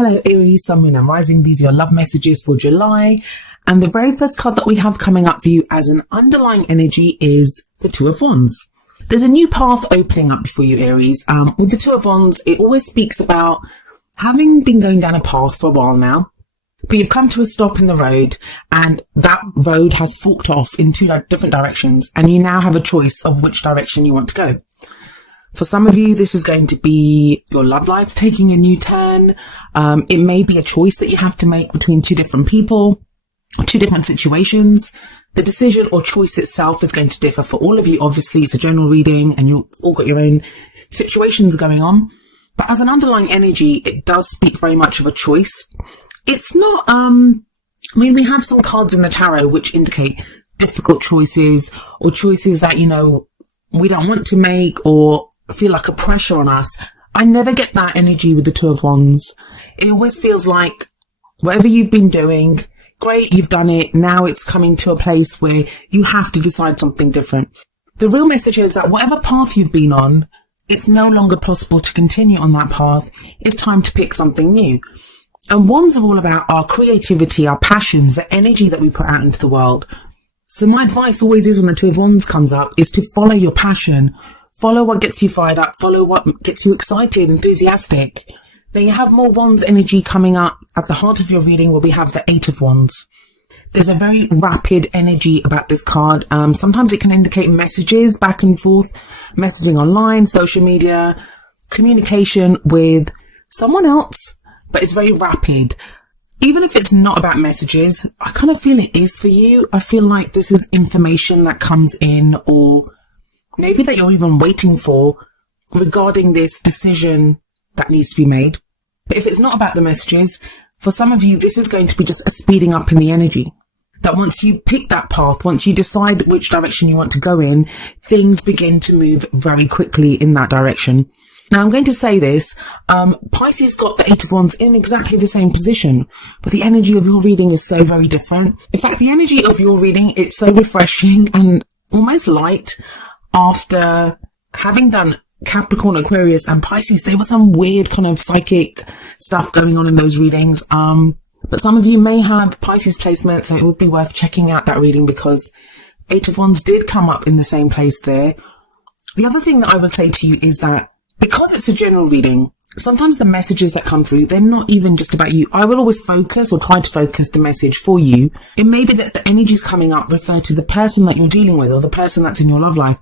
Hello Aries, Sun, Moon and Rising. These are your love messages for July. And the very first card that we have coming up for you as an underlying energy is the Two of Wands. There's a new path opening up for you, Aries. With the Two of Wands, it always speaks about having been going down a path for a while now, but you've come to a stop in the road and that road has forked off in two different directions and you now have a choice of which direction you want to go. For some of you, this is going to be your love life's taking a new turn. It may be a choice that you have to make between two different people, two different situations. The decision or choice itself is going to differ for all of you. Obviously, it's a general reading and you've all got your own situations going on. But as an underlying energy, it does speak very much of a choice. It's not, we have some cards in the tarot which indicate difficult choices or choices that, we don't want to make or feel like a pressure on us. I never get that energy with the Two of Wands. It always feels like whatever you've been doing, great, you've done it. Now it's coming to a place where you have to decide something different. The real message is that whatever path you've been on, it's no longer possible to continue on that path. It's time to pick something new. And Wands are all about our creativity, our passions, the energy that we put out into the world. So my advice always is when the Two of Wands comes up is to follow your passion. Follow what gets you fired up. Follow what gets you excited, enthusiastic. Now you have more Wands energy coming up at the heart of your reading where we have the Eight of Wands. There's a very rapid energy about this card. Sometimes it can indicate messages back and forth, messaging online, social media, communication with someone else, but it's very rapid. Even if it's not about messages, I kind of feel it is for you. I feel like this is information that comes in or maybe that you're even waiting for regarding this decision that needs to be made. But if it's not about the messages, for some of you, this is going to be just a speeding up in the energy. That once you pick that path, once you decide which direction you want to go in, things begin to move very quickly in that direction. Now, I'm going to say this, Pisces got the Eight of Wands in exactly the same position, but the energy of your reading is so very different. In fact, the energy of your reading, it's so refreshing and almost light. After having done Capricorn, Aquarius and Pisces, there was some weird kind of psychic stuff going on in those readings. But some of you may have Pisces placement, so it would be worth checking out that reading because Eight of Wands did come up in the same place there. The other thing that I would say to you is that because it's a general reading, sometimes the messages that come through, they're not even just about you. I will always focus or try to focus the message for you. It may be that the energies coming up refer to the person that you're dealing with or the person that's in your love life.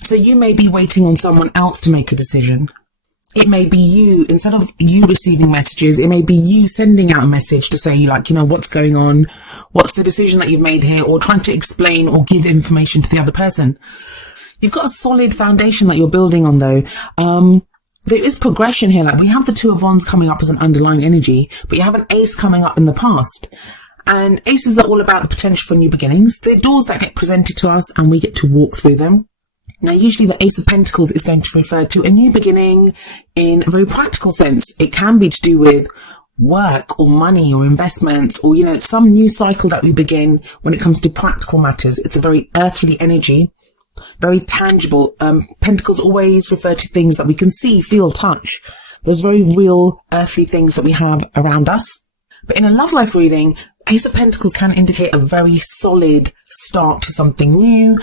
So you may be waiting on someone else to make a decision. It may be you, instead of you receiving messages, it may be you sending out a message to say what's going on? What's the decision that you've made here? Or trying to explain or give information to the other person. You've got a solid foundation that you're building on though. There is progression here. Like we have the Two of Wands coming up as an underlying energy, but you have an Ace coming up in the past. And aces are all about the potential for new beginnings. They're doors that get presented to us and we get to walk through them. Now, usually the Ace of Pentacles is going to refer to a new beginning in a very practical sense. It can be to do with work or money or investments or, some new cycle that we begin when it comes to practical matters. It's a very earthly energy, very tangible. Pentacles always refer to things that we can see, feel, touch. Those very real earthly things that we have around us. But in a love life reading, Ace of Pentacles can indicate a very solid start to something new.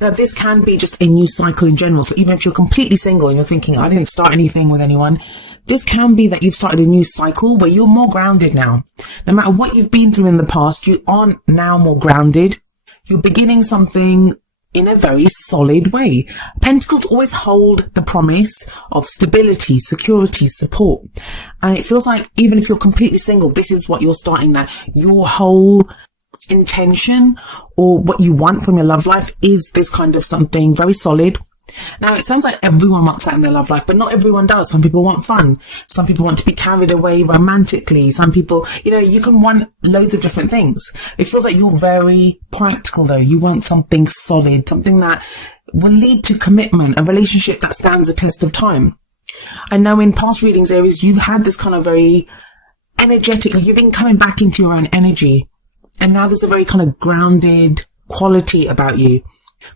That this can be just a new cycle in general. So even if you're completely single and you're thinking, I didn't start anything with anyone, this can be that you've started a new cycle where you're more grounded now. No matter what you've been through in the past, you are now more grounded. You're beginning something in a very solid way. Pentacles always hold the promise of stability, security, support. And it feels like even if you're completely single, this is what you're starting now. Your whole intention or what you want from your love life is this kind of something very solid. Now, it sounds like everyone wants that in their love life, but not everyone does. Some people want fun. Some people want to be carried away romantically. Some people, you can want loads of different things. It feels like you're very practical though. You want something solid, something that will lead to commitment, a relationship that stands the test of time. I know in past readings, Aries, you've had this kind of very energetic, you've been coming back into your own energy. And now there's a very kind of grounded quality about you.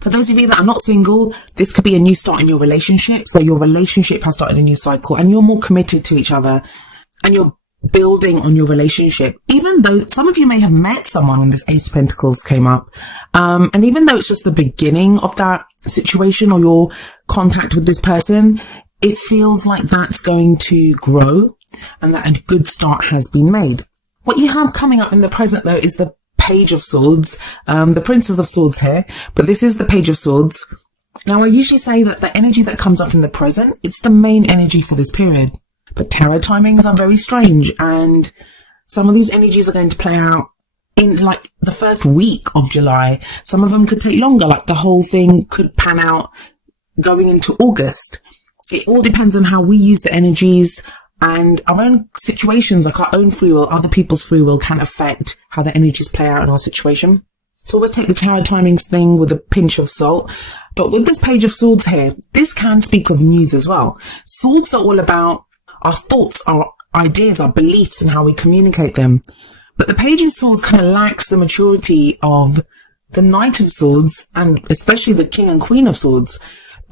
For those of you that are not single, this could be a new start in your relationship. So your relationship has started a new cycle and you're more committed to each other. and you're building on your relationship. Even though some of you may have met someone when this Ace of Pentacles came up, and even though it's just the beginning of that situation or your contact with this person, it feels like that's going to grow and that a good start has been made. What you have coming up in the present, though, is the Page of Swords, the Princess of Swords here, but this is the Page of Swords. Now, I usually say that the energy that comes up in the present, it's the main energy for this period. But tarot timings are very strange, and some of these energies are going to play out in like the first week of July. Some of them could take longer, like the whole thing could pan out going into August. It all depends on how we use the energies, and our own situations, like our own free will, other people's free will, can affect how the energies play out in our situation. So always take the tarot timings thing with a pinch of salt. But with this Page of Swords here, this can speak of news as well. Swords are all about our thoughts, our ideas, our beliefs, and how we communicate them. But the Page of Swords kind of lacks the maturity of the Knight of Swords, and especially the King and Queen of Swords.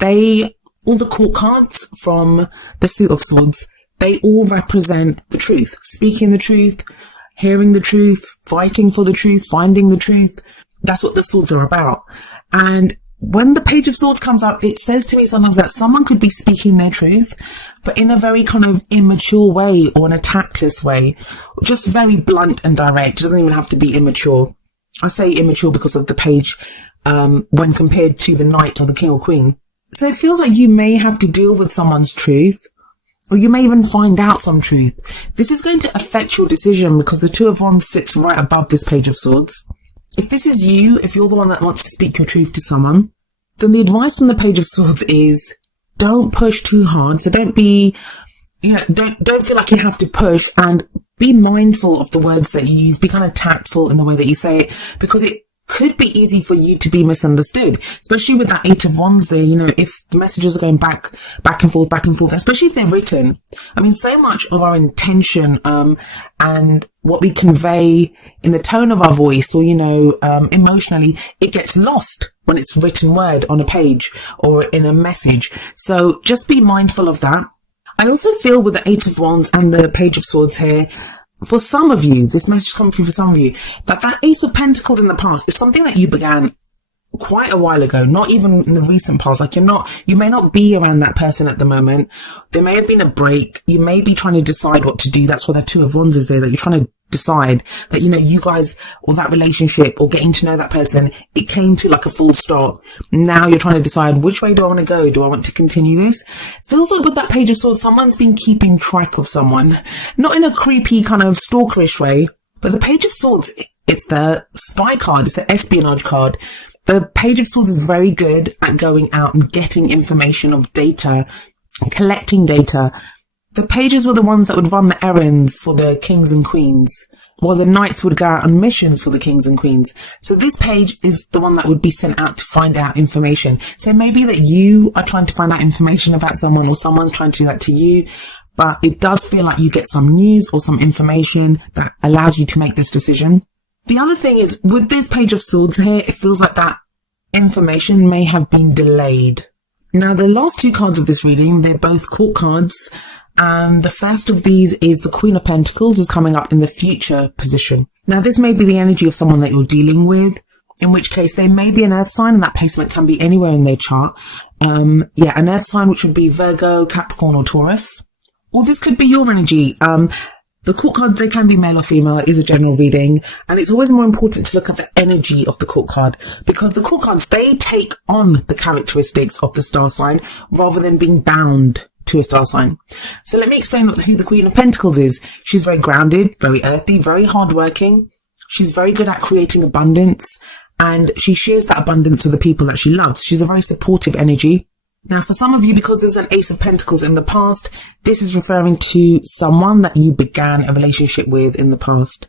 All the court cards from the Suit of Swords, they all represent the truth. Speaking the truth, hearing the truth, fighting for the truth, finding the truth. That's what the swords are about. And when the Page of Swords comes up, it says to me sometimes that someone could be speaking their truth, but in a very kind of immature way or in a tactless way, just very blunt and direct. It doesn't even have to be immature. I say immature because of the page, when compared to the Knight or the King or Queen. So it feels like you may have to deal with someone's truth, or you may even find out some truth. This is going to affect your decision because the Two of Wands sits right above this Page of Swords. If this is you, if you're the one that wants to speak your truth to someone, then the advice from the Page of Swords is don't push too hard. So don't be, don't feel like you have to push, and be mindful of the words that you use. Be kind of tactful in the way that you say it, because it could be easy for you to be misunderstood, especially with that Eight of Wands there. If the messages are going back and forth, especially if they're written. I mean, so much of our intention, and what we convey in the tone of our voice or, emotionally, it gets lost when it's written word on a page or in a message. So just be mindful of that. I also feel with the Eight of Wands and the Page of Swords here, for some of you, this message coming through for some of you, that Ace of Pentacles in the past is something that you began quite a while ago, not even in the recent past. Like you may not be around that person at the moment. There may have been a break. You may be trying to decide what to do. That's why the Two of Wands is there, that you're trying to decide that, you guys, or that relationship, or getting to know that person, it came to like a full stop. Now you're trying to decide, which way do I want to go? Do I want to continue this? Feels like with that Page of Swords, someone's been keeping track of someone, not in a creepy kind of stalkerish way, but the Page of Swords, it's the spy card. It's the espionage card. The Page of Swords is very good at going out and getting information of data, collecting data. The pages were the ones that would run the errands for the kings and queens, while the knights would go out on missions for the kings and queens. So this page is the one that would be sent out to find out information. So maybe that you are trying to find out information about someone, or someone's trying to do that to you, but it does feel like you get some news or some information that allows you to make this decision. The other thing is, with this Page of Swords here, it feels like that information may have been delayed. Now, the last two cards of this reading, they're both court cards. And the first of these is the Queen of Pentacles, who's coming up in the future position. Now, this may be the energy of someone that you're dealing with, in which case they may be an earth sign, and that placement can be anywhere in their chart. An earth sign, which would be Virgo, Capricorn, or Taurus. Or this could be your energy. The court cards, they can be male or female. It is a general reading. And it's always more important to look at the energy of the court card, because the court cards, they take on the characteristics of the star sign rather than being bound to a star sign. So let me explain who the Queen of Pentacles is. She's very grounded, very earthy, very hardworking. She's very good at creating abundance, and she shares that abundance with the people that she loves. She's a very supportive energy. Now, for some of you, because there's an Ace of Pentacles in the past, this is referring to someone that you began a relationship with in the past.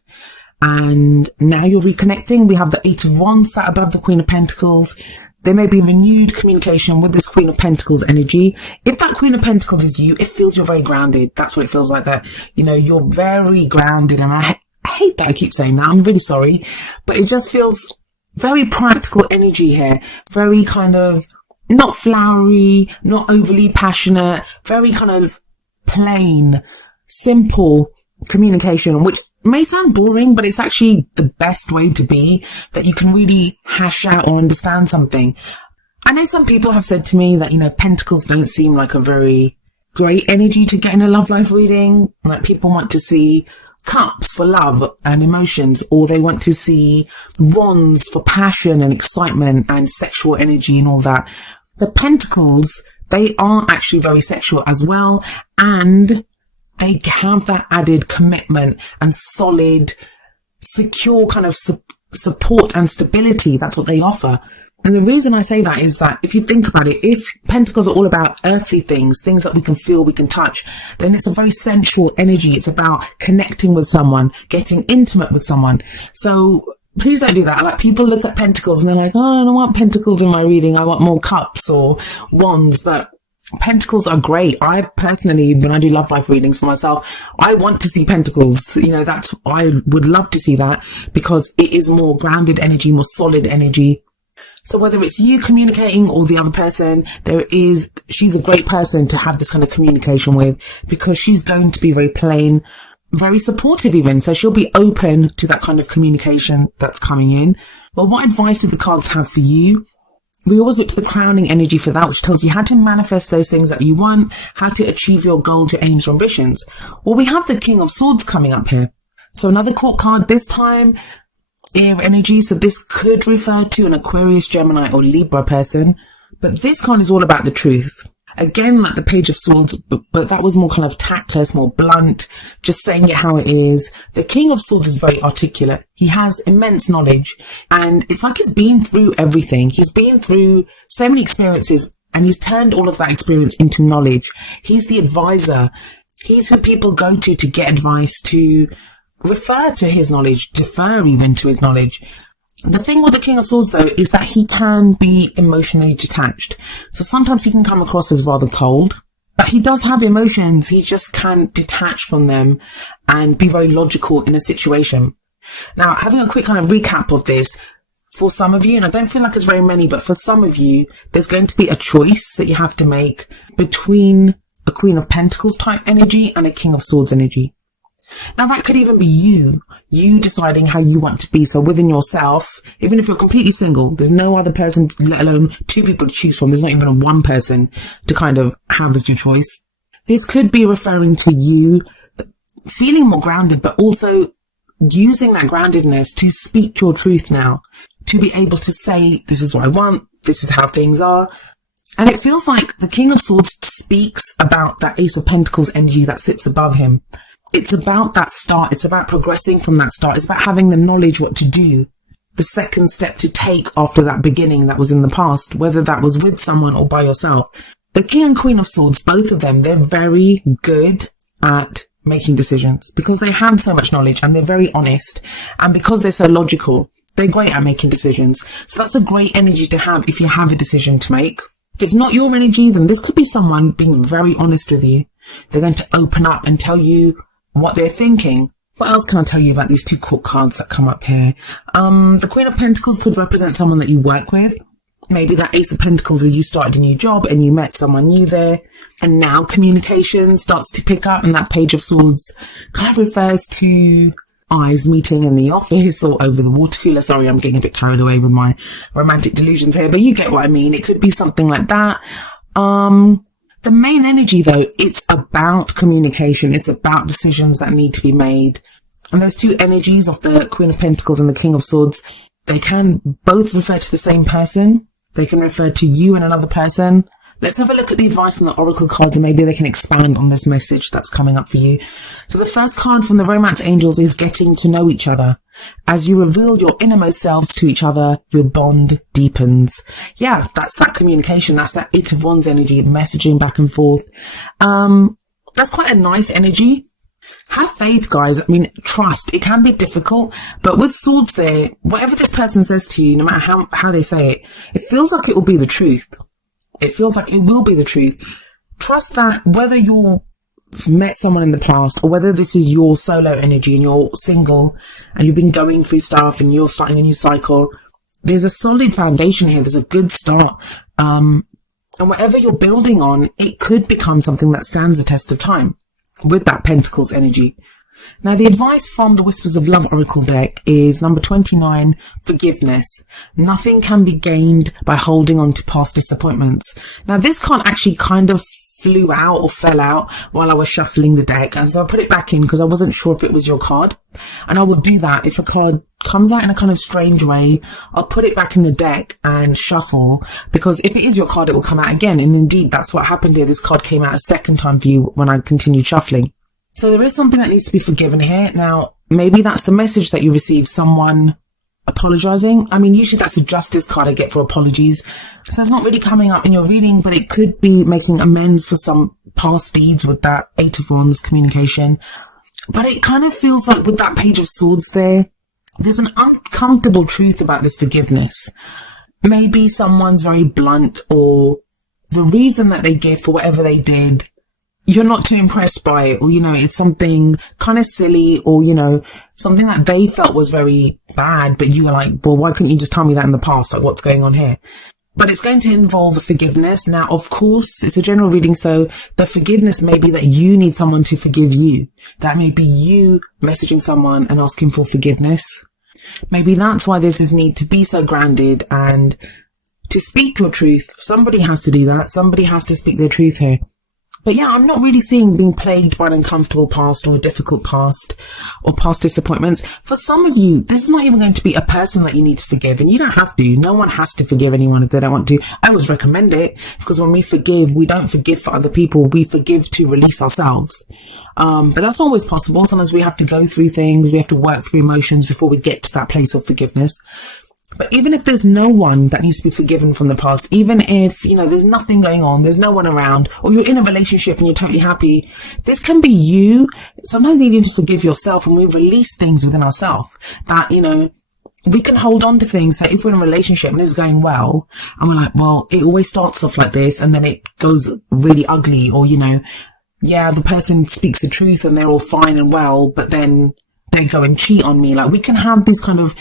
And now you're reconnecting. We have the Eight of Wands sat above the Queen of Pentacles. There may be renewed communication with this Queen of Pentacles energy. If that Queen of Pentacles is you, it feels you're very grounded. That's what it feels like, that, you're very grounded. And I hate that I keep saying that. I'm really sorry. But it just feels very practical energy here. Very kind of not flowery, not overly passionate, very kind of plain, simple, communication, which may sound boring, but it's actually the best way to be, that you can really hash out or understand something. I know some people have said to me that, pentacles don't seem like a very great energy to get in a love life reading. Like, people want to see cups for love and emotions, or they want to see wands for passion and excitement and sexual energy and all that. The pentacles, they are actually very sexual as well, and they have that added commitment and solid, secure kind of support and stability. That's what they offer. And the reason I say that is that if you think about it, if pentacles are all about earthly things that we can feel, we can touch, then it's a very sensual energy. It's about connecting with someone, getting intimate with someone. So please don't do that. Like, people look at pentacles and they're like, oh, I don't want pentacles in my reading. I want more cups or wands. But pentacles are great. I personally, when I do love life readings for myself, I want to see pentacles. I would love to see that, because it is more grounded energy, more solid energy. So whether it's you communicating or the other person, she's a great person to have this kind of communication with, because she's going to be very plain, very supportive even. So she'll be open to that kind of communication that's coming in. Well, what advice do the cards have for you? We always look to the crowning energy for that, which tells you how to manifest those things that you want, how to achieve your goals, your aims, your ambitions. Well, we have the King of Swords coming up here. So another court card, this time air energy. So this could refer to an Aquarius, Gemini or Libra person, but this card is all about the truth. Again, like the Page of Swords, but that was more kind of tactless, more blunt, just saying it how it is. The King of Swords is very articulate. He has immense knowledge, and it's like he's been through everything. He's been through so many experiences, and he's turned all of that experience into knowledge. He's the advisor. He's who people go to get advice, to refer to his knowledge, defer even to his knowledge. The thing with the King of Swords, though, is that he can be emotionally detached. So sometimes he can come across as rather cold, but he does have emotions. He just can't detach from them and be very logical in a situation. Now, having a quick kind of recap of this, for some of you, and I don't feel like it's very many, but for some of you, there's going to be a choice that you have to make between a Queen of Pentacles type energy and a King of Swords energy. Now, that could even be you deciding how you want to be. So within yourself, even if you're completely single, there's no other person, let alone two people to choose from. There's not even one person to kind of have as your choice. This could be referring to you feeling more grounded, but also using that groundedness to speak your truth now, to be able to say, this is what I want, this is how things are. And it feels like the King of Swords speaks about that Ace of Pentacles energy that sits above him. It's about that start. It's about progressing from that start. It's about having the knowledge what to do, the second step to take after that beginning that was in the past, whether that was with someone or by yourself. The King and Queen of Swords, both of them, they're very good at making decisions because they have so much knowledge and they're very honest. And because they're so logical, they're great at making decisions. So that's a great energy to have if you have a decision to make. If it's not your energy, then this could be someone being very honest with you. They're going to open up and tell you what they're thinking. What else can I tell you about these two court cards that come up here? The Queen of Pentacles could represent someone that you work with. Maybe that Ace of Pentacles is you started a new job and you met someone new there, and now communication starts to pick up, and that Page of Swords kind of refers to eyes meeting in the office or over the water cooler. Sorry, I'm getting a bit carried away with my romantic delusions here, but you get what I mean. It could be something like that. The main energy, though, it's about communication. It's about decisions that need to be made. And those two energies of the Queen of Pentacles and the King of Swords, they can both refer to the same person. They can refer to you and another person. Let's have a look at the advice from the Oracle cards, and maybe they can expand on this message that's coming up for you. So the first card from the Romance Angels is getting to know each other. As you reveal your innermost selves to each other, your bond deepens. Yeah, that's that communication. That's that Eight of Wands energy, messaging back and forth. That's quite a nice energy. Have faith, guys. I mean, trust. It can be difficult, but with swords there, whatever this person says to you, no matter how they say it, it feels like it will be the truth. It feels like it will be the truth. Trust that whether you've met someone in the past or whether this is your solo energy and you're single and you've been going through stuff and you're starting a new cycle, there's a solid foundation here. There's a good start. And whatever you're building on, it could become something that stands the test of time with that Pentacles energy. Now, the advice from the Whispers of Love Oracle deck is number 29, forgiveness. Nothing can be gained by holding on to past disappointments. Now, this card actually kind of flew out or fell out while I was shuffling the deck, and so I put it back in because I wasn't sure if it was your card. And I will do that if a card comes out in a kind of strange way. I'll put it back in the deck and shuffle, because if it is your card, it will come out again. And indeed, that's what happened here. This card came out a second time for you when I continued shuffling. So there is something that needs to be forgiven here. Now, maybe that's the message that you received, someone apologizing. I mean, usually that's a justice card I get for apologies. So it's not really coming up in your reading, but it could be making amends for some past deeds with that 8 of Wands communication. But it kind of feels like with that Page of Swords there's an uncomfortable truth about this forgiveness. Maybe someone's very blunt, or the reason that they give for whatever they did, you're not too impressed by it, or, it's something kind of silly, or, something that they felt was very bad, but you were like, well, why couldn't you just tell me that in the past? Like, what's going on here? But it's going to involve a forgiveness. Now, of course, it's a general reading, so the forgiveness may be that you need someone to forgive you. That may be you messaging someone and asking for forgiveness. Maybe that's why there's this need to be so grounded and to speak your truth. Somebody has to do that. Somebody has to speak their truth here. But yeah, I'm not really seeing being plagued by an uncomfortable past or a difficult past or past disappointments. For some of you, this is not even going to be a person that you need to forgive, and you don't have to. No one has to forgive anyone if they don't want to. I always recommend it, because when we forgive, we don't forgive for other people. We forgive to release ourselves. But that's not always possible. Sometimes we have to go through things. We have to work through emotions before we get to that place of forgiveness. But even if there's no one that needs to be forgiven from the past, even if, there's nothing going on, there's no one around, or you're in a relationship and you're totally happy, this can be you sometimes needing to forgive yourself, and we release things within ourselves that, we can hold on to things. So if we're in a relationship and it's going well, and we're like, well, it always starts off like this and then it goes really ugly, or, the person speaks the truth and they're all fine and well, but then they go and cheat on me. Like, we can have these kind of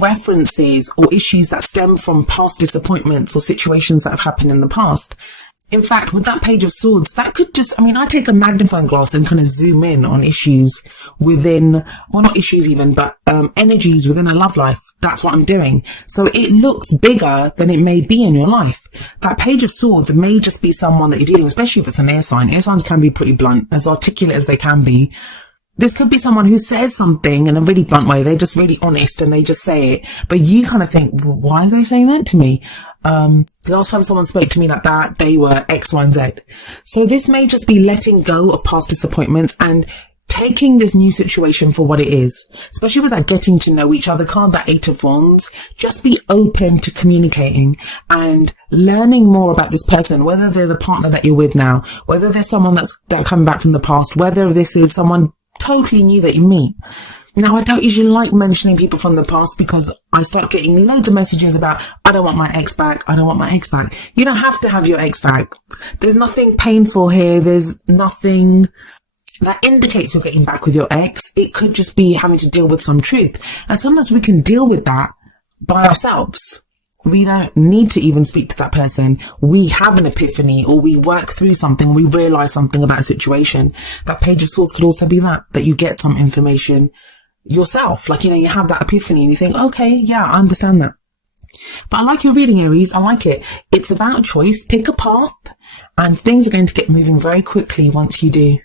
references or issues that stem from past disappointments or situations that have happened in the past. In fact, with that Page of Swords, that could just, I take a magnifying glass and kind of zoom in on issues within, well, not issues even, but energies within a love life. That's what I'm doing. So it looks bigger than it may be in your life. That Page of Swords may just be someone that you're dealing with, especially if it's an air sign. Air signs can be pretty blunt, as articulate as they can be. This could be someone who says something in a really blunt way. They're just really honest and they just say it. But you kind of think, well, why are they saying that to me? The last time someone spoke to me like that, they were X, Y, and Z. So this may just be letting go of past disappointments and taking this new situation for what it is. Especially with that getting to know each other card, that 8 of Wands. Just be open to communicating and learning more about this person, whether they're the partner that you're with now, whether they're someone that's coming back from the past, whether this is someone totally new that you meet. Now, I don't usually like mentioning people from the past, because I start getting loads of messages about, I don't want my ex back. I don't want my ex back. You don't have to have your ex back. There's nothing painful here. There's nothing that indicates you're getting back with your ex. It could just be having to deal with some truth. And sometimes we can deal with that by ourselves. We don't need to even speak to that person. We have an epiphany, or we work through something, we realize something about a situation. That Page of Swords could also be that you get some information yourself. Like, you have that epiphany and you think, okay, yeah, I understand that. But I like your reading, Aries. I like it. It's about choice. Pick a path and things are going to get moving very quickly once you do.